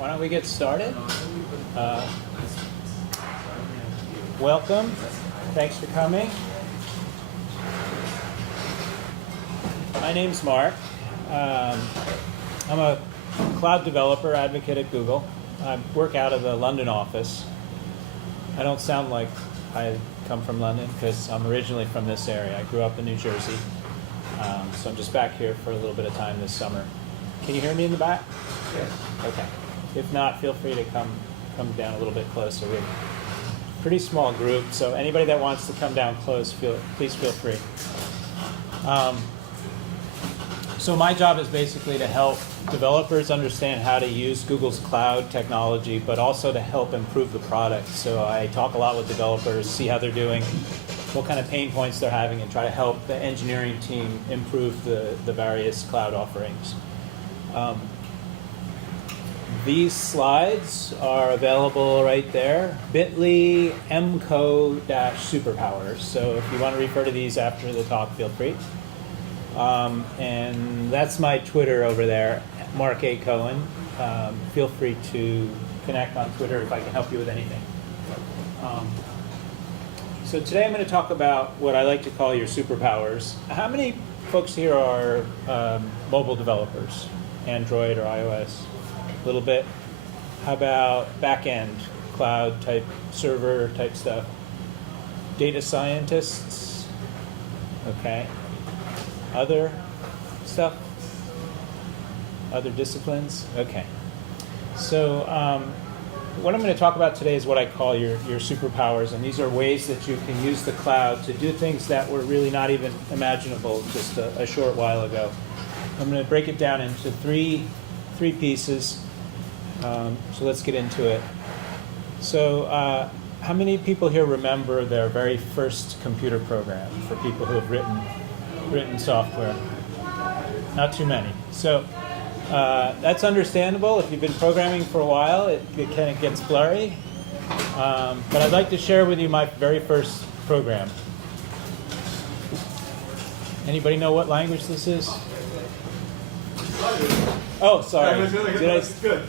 Why don't we get started? Welcome. Thanks for coming. My name's Mark. I'm a cloud developer advocate at Google. I work out of the London office. I don't sound like I come from London because I'm originally from this area. I grew up in New Jersey. So I'm just back here for a little bit of time this summer. Can you hear me in the back? Yes. Okay. If not, feel free to come down a little bit closer. We have a pretty small group, so anybody that wants to come down close, please feel free. So my job is basically to help developers understand how to use Google's cloud technology, but also to help improve the product. So I talk a lot with developers, see how they're doing, what kind of pain points they're having, and try to help the engineering team improve the various cloud offerings. These slides are available right there, bit.ly mco-superpowers. So if you want to refer to these after the talk, feel free. And that's my Twitter over there, Mark A. Cohen. Feel free to connect on Twitter if I can help you with anything. So today I'm going to talk about what I like to call your superpowers. How many folks here are mobile developers, Android or iOS? A little bit. How about back-end, cloud type, server type stuff? Data scientists? Okay. Other stuff? Other disciplines? Okay. So what I'm going to talk about today is what I call your superpowers, and these are ways that you can use the cloud to do things that were really not even imaginable just a short while ago. I'm going to break it down into three pieces. So let's get into it. So how many people here remember their very first computer program for people who have written software? Not too many. So that's understandable. If you've been programming for a while, it kind of gets blurry. But I'd like to share with you my very first program. Anybody know what language this is? Oh, sorry. It's good.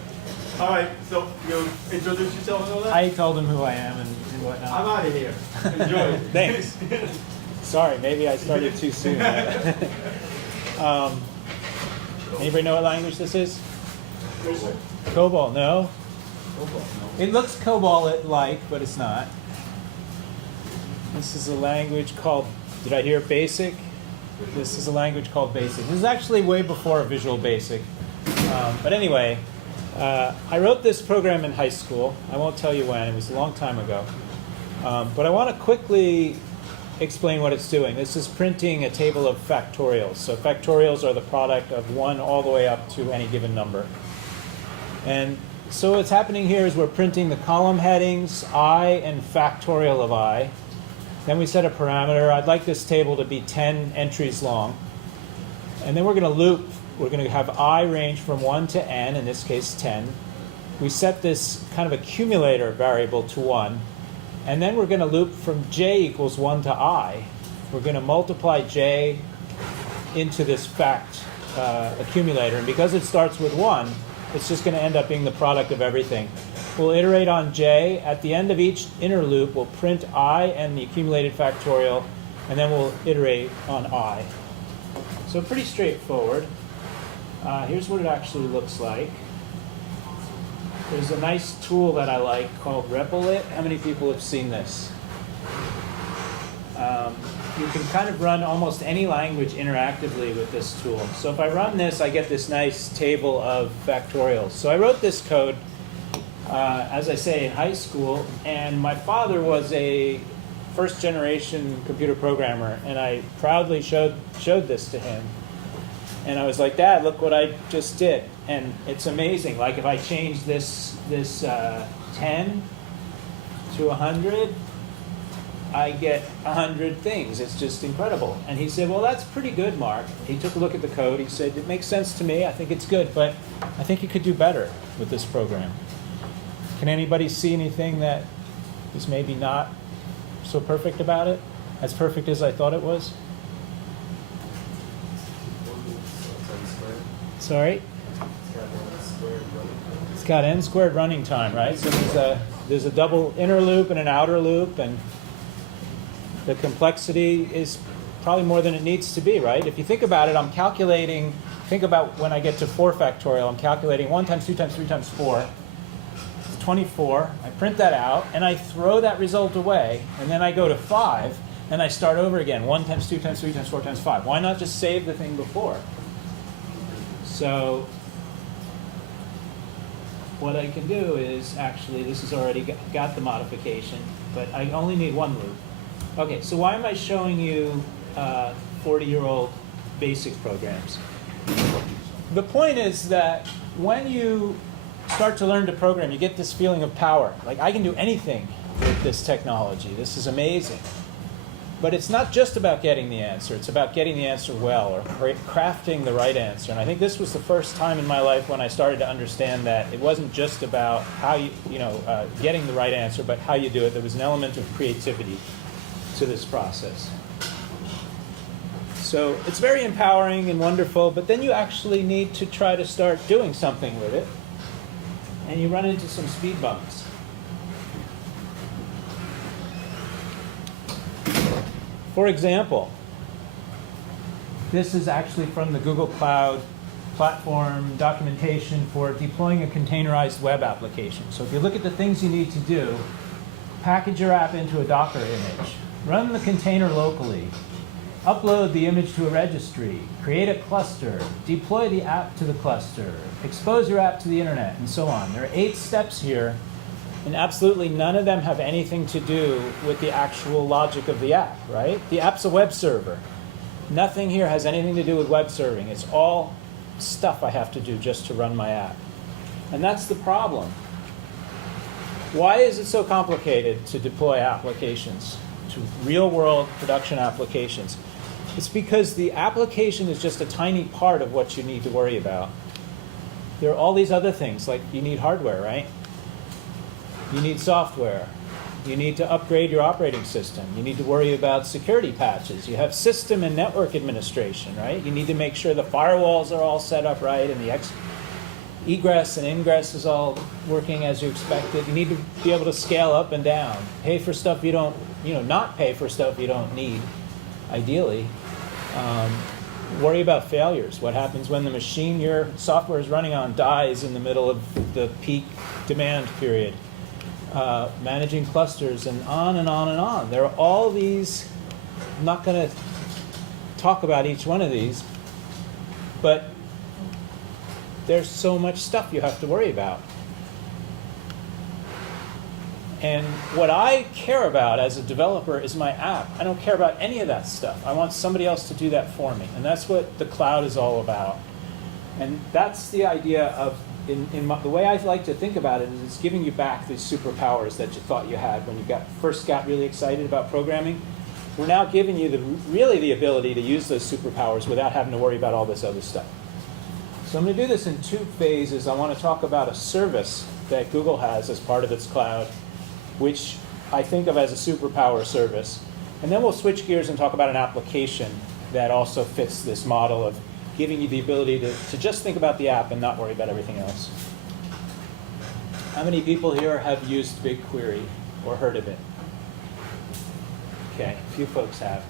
All right, so you introduce yourself and all that? I told him who I am and whatnot. I'm out of here. Enjoy. Thanks. Sorry, maybe I started too soon. Anybody know what language this is? COBOL, no? It looks COBOL-like, but it's not. This is a language called, did I hear BASIC? This is a language called BASIC. This is actually way before Visual Basic. But anyway, I wrote this program in high school. I won't tell you when. It was a long time ago. But I want to quickly explain what it's doing. This is printing a table of factorials. So factorials are the product of 1 all the way up to any given number. And so what's happening here is we're printing the column headings, I and factorial of I. Then we set a parameter. I'd like this table to be 10 entries long. And then we're going to loop. We're going to have I range from 1 to n, in this case 10. We set this kind of accumulator variable to 1. And then we're going to loop from j equals 1 to I. We're going to multiply j into this fact accumulator. And because it starts with 1, it's just going to end up being the product of everything. We'll iterate on j. At the end of each inner loop, we'll print I and the accumulated factorial, and then we'll iterate on I. So pretty straightforward. Here's what it actually looks like. There's a nice tool that I like called Replit. How many people have seen this? You can kind of run almost any language interactively with this tool. So if I run this, I get this nice table of factorials. So I wrote this code, as I say, in high school, and my father was a first-generation computer programmer, and I proudly showed this to him. And I was like, Dad, look what I just did. And it's amazing. Like if I change this 10 to 100, I get 100 things. It's just incredible. And he said, well, that's pretty good, Mark. He took a look at the code. He said, it makes sense to me. I think it's good, but I think you could do better with this program. Can anybody see anything that is maybe not so perfect about it? As perfect as I thought it was? Sorry? It's got n squared running time, right? So there's a double inner loop and an outer loop, and the complexity is probably more than it needs to be, right? If you think about it, I'm calculating, think about when I get to 4 factorial, I'm calculating 1 times 2 times 3 times 4. It's 24. I print that out, and I throw that result away, and then I go to 5, and I start over again. 1 times 2 times 3 times 4 times 5. Why not just save the thing before? So what I can do is, actually, this has already got the modification, but I only need one loop. Okay, so why am I showing you 40-year-old BASIC programs? The point is that when you start to learn to program, you get this feeling of power. Like, I can do anything with this technology. This is amazing. But it's not just about getting the answer. It's about getting the answer well, or crafting the right answer. And I think this was the first time in my life when I started to understand that it wasn't just about how getting the right answer, but how you do it. There was an element of creativity to this process. So it's very empowering and wonderful, but then you actually need to try to start doing something with it, and you run into some speed bumps. For example, this is actually from the Google Cloud platform documentation for deploying a containerized web application. So if you look at the things you need to do, package your app into a Docker image, run the container locally, upload the image to a registry, create a cluster, deploy the app to the cluster, expose your app to the internet, and so on. There are 8 steps here, and absolutely none of them have anything to do with the actual logic of the app, right? The app's a web server. Nothing here has anything to do with web serving. It's all stuff I have to do just to run my app. And that's the problem. Why is it so complicated to deploy applications, to real-world production applications? It's because the application is just a tiny part of what you need to worry about. There are all these other things, like you need hardware, right? You need software. You need to upgrade your operating system. You need to worry about security patches. You have system and network administration, right? You need to make sure the firewalls are all set up right and the egress and ingress is all working as you expected. You need to be able to scale up and down. Pay for stuff you don't, not pay for stuff you don't need, ideally. Worry about failures. What happens when the machine your software is running on dies in the middle of the peak demand period? Managing clusters, and on and on and on. There are all these, I'm not going to talk about each one of these, but there's so much stuff you have to worry about. And what I care about as a developer is my app. I don't care about any of that stuff. I want somebody else to do that for me. And that's what the cloud is all about. And that's the idea of, the way I like to think about it is it's giving you back these superpowers that you thought you had when you first got really excited about programming. We're now giving you really the ability to use those superpowers without having to worry about all this other stuff. So I'm going to do this in 2 phases. I want to talk about a service that Google has as part of its cloud, which I think of as a superpower service. And then we'll switch gears and talk about an application that also fits this model of giving you the ability to just think about the app and not worry about everything else. How many people here have used BigQuery or heard of it? Okay, a few folks have.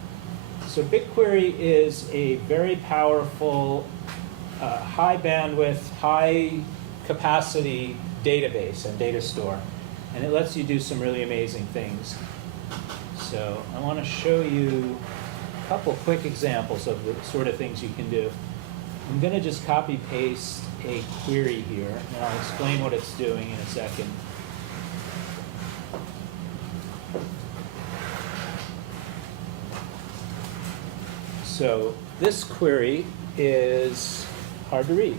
So BigQuery is a very powerful, high bandwidth, high capacity database and data store. And it lets you do some really amazing things. So I want to show you a couple quick examples of the sort of things you can do. I'm going to just copy paste a query here, and I'll explain what it's doing in a second. So this query is hard to read.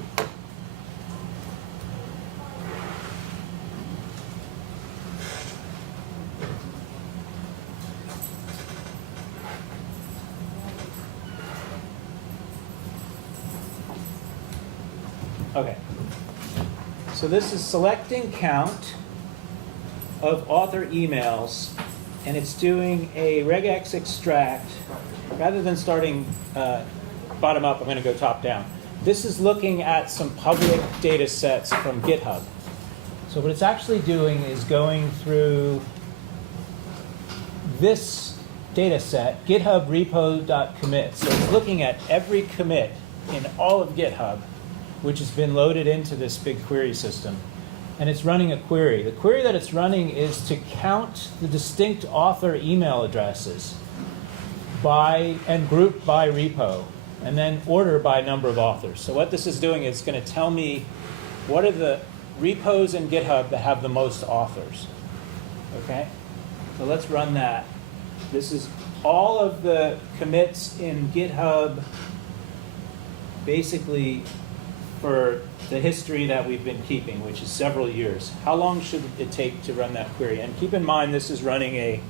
Okay, so this is selecting count of author emails, and it's doing a regex extract. Rather than starting bottom up, I'm going to go top down. this is looking at some public data sets from GitHub. So what it's actually doing is going through this data set, GitHub repo.commit. So it's looking at every commit in all of GitHub, which has been loaded into this big query system. And it's running a query. The query that it's running is to count the distinct author email addresses and group by repo, and then order by number of authors. So what this is doing is going to tell me what are the repos in GitHub that have the most authors. Okay? So let's run that. This is all of the commits in GitHub, basically for the history that we've been keeping, which is several years. How long should it take to run that query? And keep in mind, this is running a